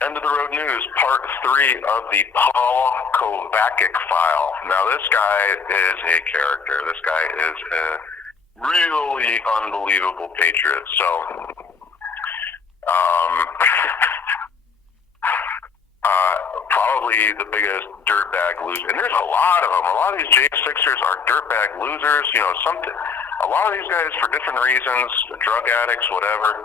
End of the road news, part 3 of the Paul Kovacic file. Now, this guy is a character. This guy is a really unbelievable patriot. So, probably the biggest dirtbag loser. And there's a lot of them. A lot of these J6ers are dirtbag losers. You know, a lot of these guys for different reasons, drug addicts, whatever.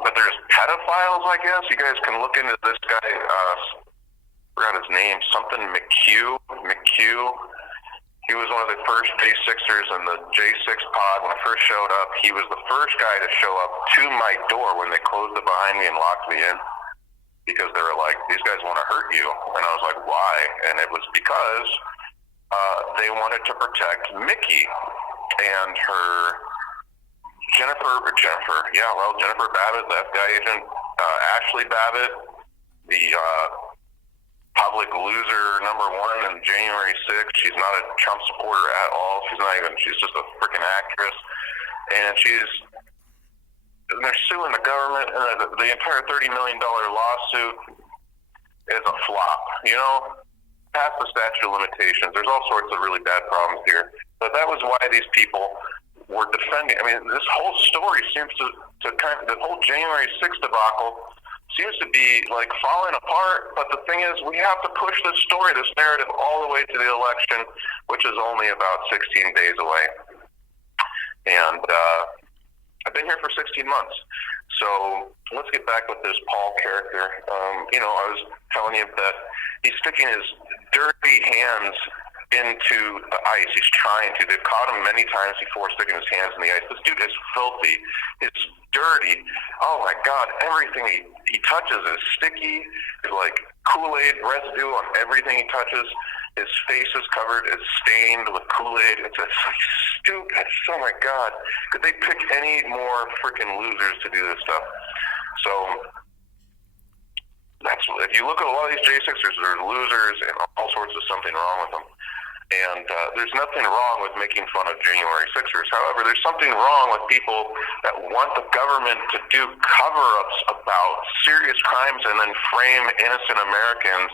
But there's pedophiles, I guess. You guys can look into this guy. Forgot his name. Something McHugh. He was one of the first J6ers in the J6 pod. When I first showed up, he was the first guy to show up to my door when they closed it behind me and locked me in. Because they were like, these guys want to hurt you. And I was like, why? And it was because they wanted to protect Mickey and her Jennifer Babbitt, the FBI agent, Ashley Babbitt, the public loser #1 in January 6th. She's not a Trump supporter at all. She's just a freaking actress. And they're suing the government, and the entire $30 million lawsuit is a flop. You know, past the statute of limitations. There's all sorts of really bad problems here. But that was why these people were defending. I mean, this whole story seems to the whole January 6th debacle seems to be like falling apart. But the thing is, we have to push this story, this narrative, all the way to the election, which is only about 16 days away. And I've been here for 16 months. So let's get back with this Paul character. I was telling you that he's sticking his dirty hands into the ice. He's trying to. They've caught him many times before sticking his hands in the ice. This dude is filthy. It's dirty. Oh my God. Everything he touches is sticky. It's like Kool-Aid residue on everything he touches. His face is covered. It's stained with Kool-Aid. It's like stupid. Oh my God. Could they pick any more freaking losers to do this stuff? So if you look at a lot of these J6ers, they're losers and all sorts of something wrong with them. And there's nothing wrong with making fun of January 6ers. However, there's something wrong with people that want the government to do cover-ups about serious crimes and then frame innocent Americans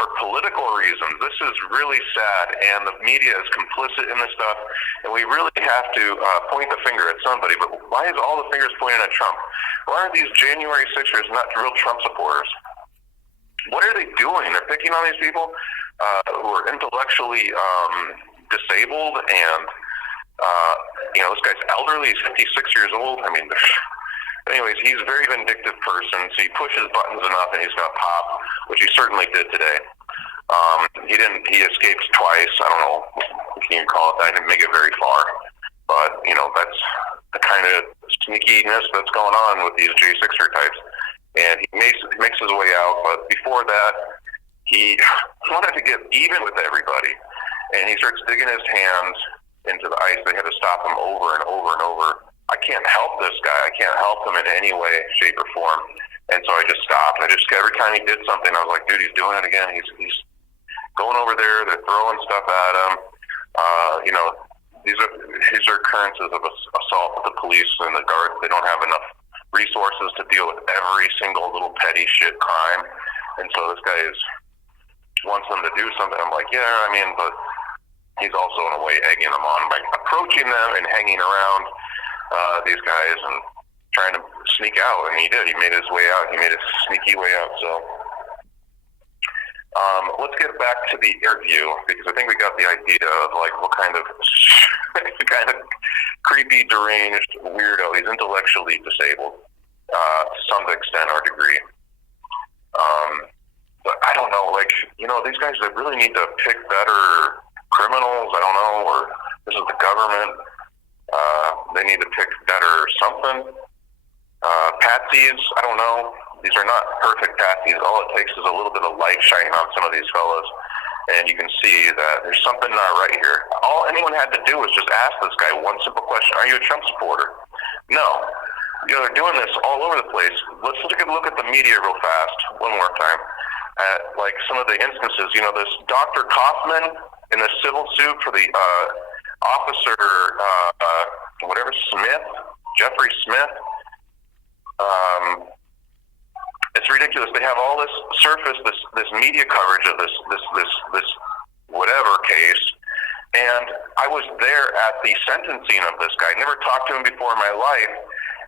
for political reasons. This is really sad, and the media is complicit in this stuff, and we really have to point the finger at somebody. But why is all the fingers pointing at Trump? Why are these January 6ers not real Trump supporters? What are they doing? They're picking on these people who are intellectually disabled, and this guy's elderly. He's 56 years old. I mean, anyways, he's a very vindictive person. So he pushes buttons enough, and he's going to pop, which he certainly did today. He escaped twice. I don't know if you can call it that. I didn't make it very far, but that's the kind of sneakiness that's going on with these J6er types. And he makes his way out, but before that, he wanted to get even with everybody, and he starts digging his hands into the ice. They had to stop him over and over and over. I can't help this guy. I can't help him in any way, shape, or form. And so I just stopped. Every time he did something, I was like, dude, he's doing it again. He's going over there. They're throwing stuff at him. These are occurrences of assault with the police and the guards. They don't have enough resources to deal with every single little petty shit crime. And so this guy wants them to do something. I'm like, yeah, but he's also in a way egging them on by approaching them and hanging around these guys and trying to sneak out. And he did. He made his way out. He made a sneaky way out. So let's get back to the interview, because I think we got the idea of like what kind of creepy, deranged weirdo. He's intellectually disabled to some extent or degree. But I don't know, these guys, they really need to pick better criminals. I don't know, or this is the government. They need to pick better something. Patsies, I don't know. These are not perfect patsies. All it takes is a little bit of light shining on some of these fellas, and you can see that there's something not right here. All anyone had to do was just ask this guy one simple question: are you a Trump supporter? No. They're doing this all over the place. Let's take a look at the media real fast, one more time, at like some of the instances. This Dr. Kaufman in the civil suit for the officer, Jeffrey Smith. it's ridiculous. They have all this this media coverage of this whatever case, and I was there at the sentencing of this guy. Never talked to him before in my life,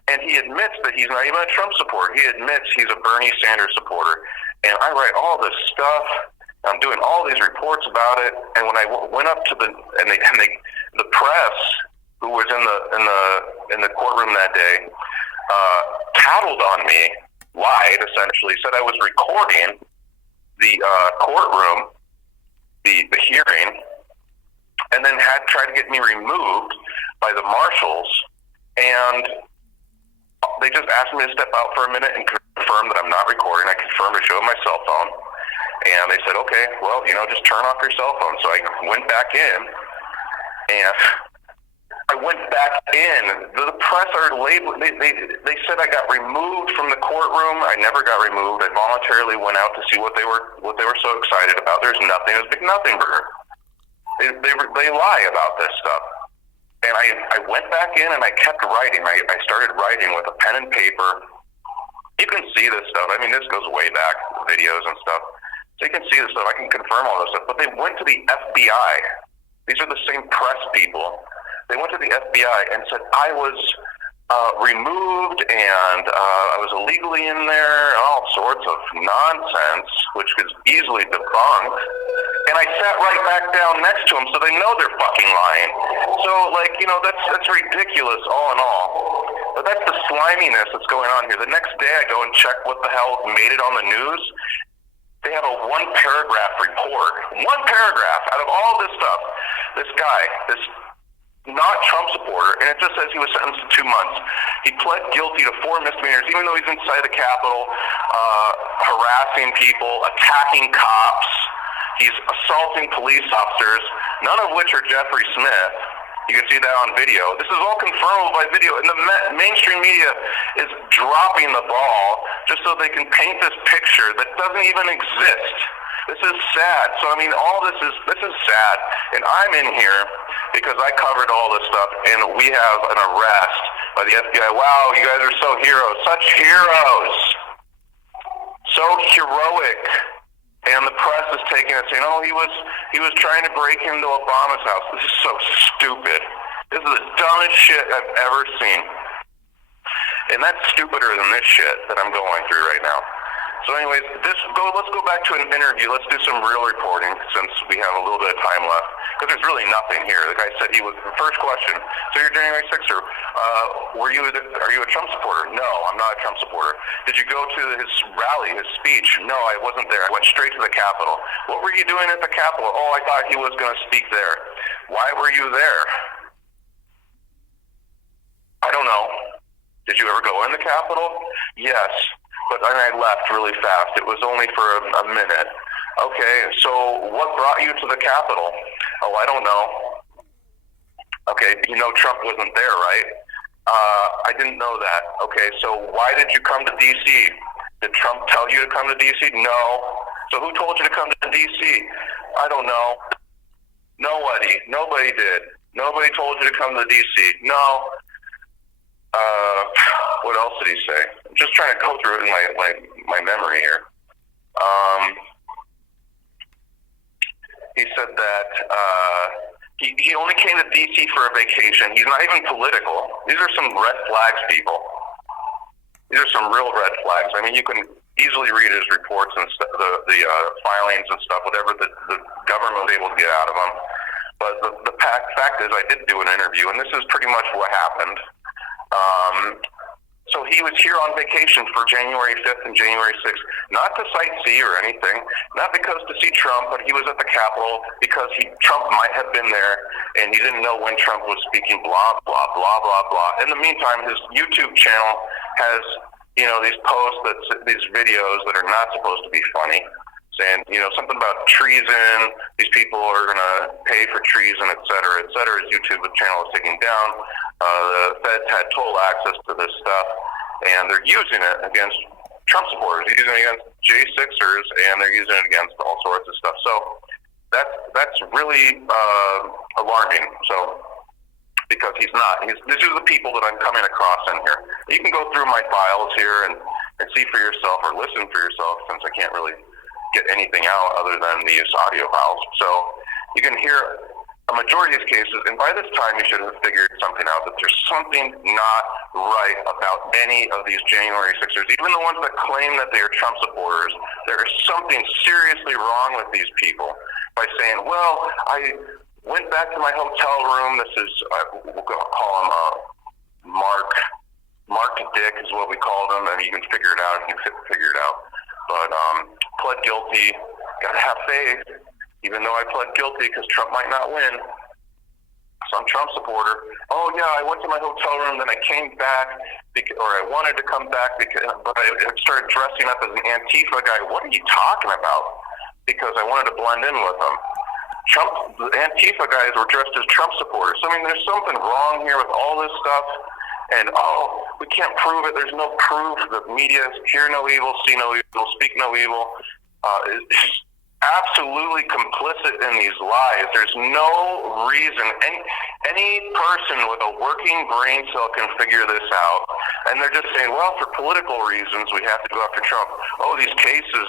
and he admits that he's not even a Trump supporter. He admits he's a Bernie Sanders supporter, and I write all this stuff. I'm doing all these reports about it, and when I went up to the press who was in the courtroom that day, tattled on me, lied essentially, said I was recording the courtroom, the hearing, and then had tried to get me removed by the marshals, and they just asked me to step out for a minute and confirm that I'm not recording. I confirmed to show my cell phone. And they said, okay, well, just turn off your cell phone. So I went back in, and the press are labeled. They said I got removed from the courtroom. I never got removed. I voluntarily went out to see what they were so excited about. There's nothing. It was big nothing burger. They lie about this stuff. And I went back in and I kept writing. I started writing with a pen and paper. You can see this stuff. I mean, this goes way back, videos and stuff. So you can see this stuff. I can confirm all this stuff. But they went to the FBI. These are the same press people. They went to the FBI and said I was removed and I was illegally in there, all sorts of nonsense, which was easily debunked. And I sat right back down next to them, so they know they're fucking lying. So, that's ridiculous all in all. But that's the sliminess that's going on here. The next day I go and check what the hell made it on the news. They have a one-paragraph report. One paragraph out of all this stuff. This guy, this not Trump supporter, and it just says he was sentenced to 2 months. He pled guilty to 4 misdemeanors, even though he's inside the Capitol, harassing people, attacking cops. He's assaulting police officers, none of which are Jeffrey Smith. You can see that on video. This is all confirmable by video, and the mainstream media is dropping the ball just so they can paint this picture that doesn't even exist. This is sad. So, all this is sad. And I'm in here because I covered all this stuff, and we have an arrest by the FBI. Wow, you guys are so heroes. Such heroes. So heroic. And the press is taking it, saying, "Oh, he was trying to break into Obama's house." This is so stupid. This is the dumbest shit I've ever seen, and that's stupider than this shit that I'm going through right now. So, anyways, let's go back to an interview. Let's do some real reporting since we have a little bit of time left, because there's really nothing here. The guy said he was the first question. So you're January 6er. Are you a Trump supporter? No, I'm not a Trump supporter. Did you go to his rally, his speech? No, I wasn't there. I went straight to the Capitol. What were you doing at the Capitol? Oh, I thought he was going to speak there. Why were you there? I don't know. Did you ever go in the Capitol? Yes. But I left really fast. It was only for a minute. Okay, so what brought you to the Capitol? Oh, I don't know. Okay, Trump wasn't there, right? I didn't know that. Okay, so why did you come to D.C.? Did Trump tell you to come to D.C.? No. So who told you to come to D.C.? I don't know. Nobody did. Nobody told you to come to D.C. No. What else did he say? I'm just trying to go through it in my memory here. He said that he only came to D.C. for a vacation. He's not even political. These are some red flags, people. These are some real red flags. You can easily read his reports and the filings and stuff, whatever the government was able to get out of him. But the fact is, I did do an interview, and this is pretty much what happened. So he was here on vacation for January 5th and January 6th, not to sightsee or anything, not because to see Trump, but he was at the Capitol because Trump might have been there, and he didn't know when Trump was speaking, blah, blah, blah, blah, blah. In the meantime, his YouTube channel has, these posts, these videos that are not supposed to be funny, saying, something about treason, these people are going to pay for treason, et cetera, et cetera. His YouTube channel is taken down. The feds had total access to this stuff, and they're using it against Trump supporters. They're using it against J6ers, and they're using it against all sorts of stuff. So that's really alarming. So because these are the people that I'm coming across in here. You can go through my files here and and see for yourself or listen for yourself, since I can't really get anything out other than these audio files. So you can hear a majority of these cases, and by this time you should have figured something out, that there's something not right about any of these January 6ers. Even the ones that claim that they are Trump supporters, there is something seriously wrong with these people by saying, well, I went back to my hotel room. This is, we'll call him Mark Dick is what we called him. I mean, you can figure it out if you figure it out. But pled guilty, got to have faith. Even though I pled guilty because Trump might not win. So I'm a Trump supporter. Oh, yeah, I went to my hotel room, then I came back, or I wanted to come back, but I started dressing up as an Antifa guy. What are you talking about? Because I wanted to blend in with them. The Antifa guys were dressed as Trump supporters. So, I mean, there's something wrong here with all this stuff. And, we can't prove it. There's no proof. The media hear no evil, see no evil, speak no evil. It's absolutely complicit in these lies. There's no reason. Any person with a working brain cell can figure this out. And they're just saying, well, for political reasons, we have to go after Trump. Oh, these cases,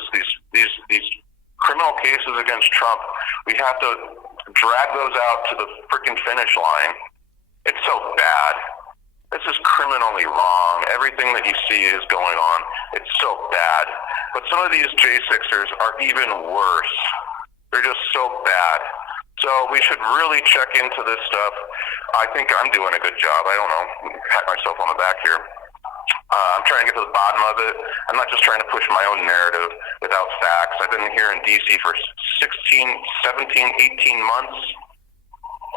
these criminal cases against Trump, we have to drag those out to the freaking finish line. It's so bad. This is criminally wrong. Everything that you see is going on. It's so bad. But some of these J6ers are even worse. They're just so bad. So we should really check into this stuff. I think I'm doing a good job. I don't know. Pat myself on the back here. I'm trying to get to the bottom of it. I'm not just trying to push my own narrative without facts. I've been here in D.C. for 16, 17, 18 months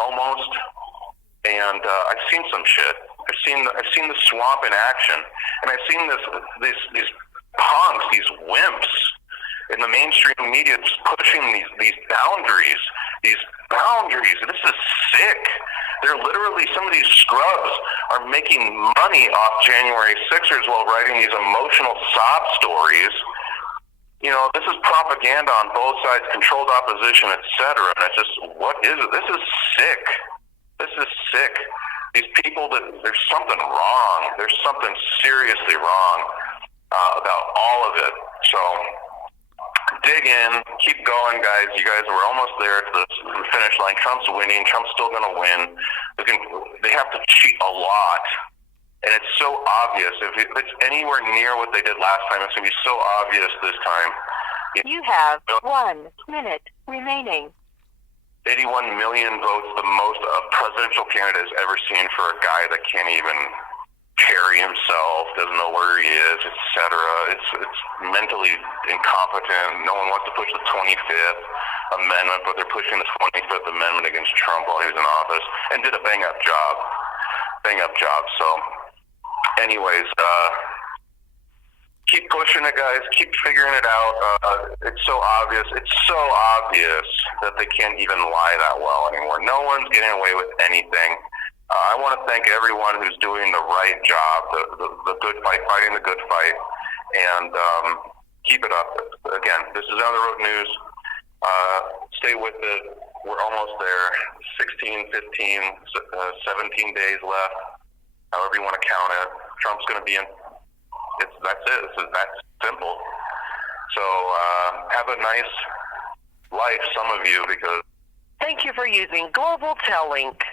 almost. And I've seen some shit. I've seen the swamp in action, and I've seen these punks, these wimps in the mainstream media just pushing these boundaries. These boundaries. This is sick. They're literally, some of these scrubs are making money off January 6ers while writing these emotional sob stories. You know, this is propaganda on both sides, controlled opposition, etc. And it's just, what is it? This is sick. This is sick. These people, there's something wrong. There's something seriously wrong about all of it. So dig in, keep going, guys. You guys were almost there to the finish line. Trump's winning. Trump's still going to win. They have to cheat a lot. And it's so obvious. If it's anywhere near what they did last time, it's going to be so obvious this time. You have 1 minute remaining. 81 million votes, the most a presidential candidate has ever seen for a guy that can't even carry himself, doesn't know where he is, etc. It's mentally incompetent. No one wants to push the 25th Amendment, but they're pushing the 25th Amendment against Trump while he was in office, and did a bang-up job. So, anyways, keep pushing it, guys. Keep figuring it out. It's so obvious. It's so obvious that they can't even lie that well anymore. No one's getting away with anything. I want to thank everyone who's doing the right job, the good fight, fighting the good fight, and keep it up. Again, this is On the Road News. Stay with it. We're almost there. 16, 15, 17 days left, however you want to count it. Trump's going to be in. That's it. It's that simple. So have a nice life, some of you, because... Thank you for using Global Tel Link.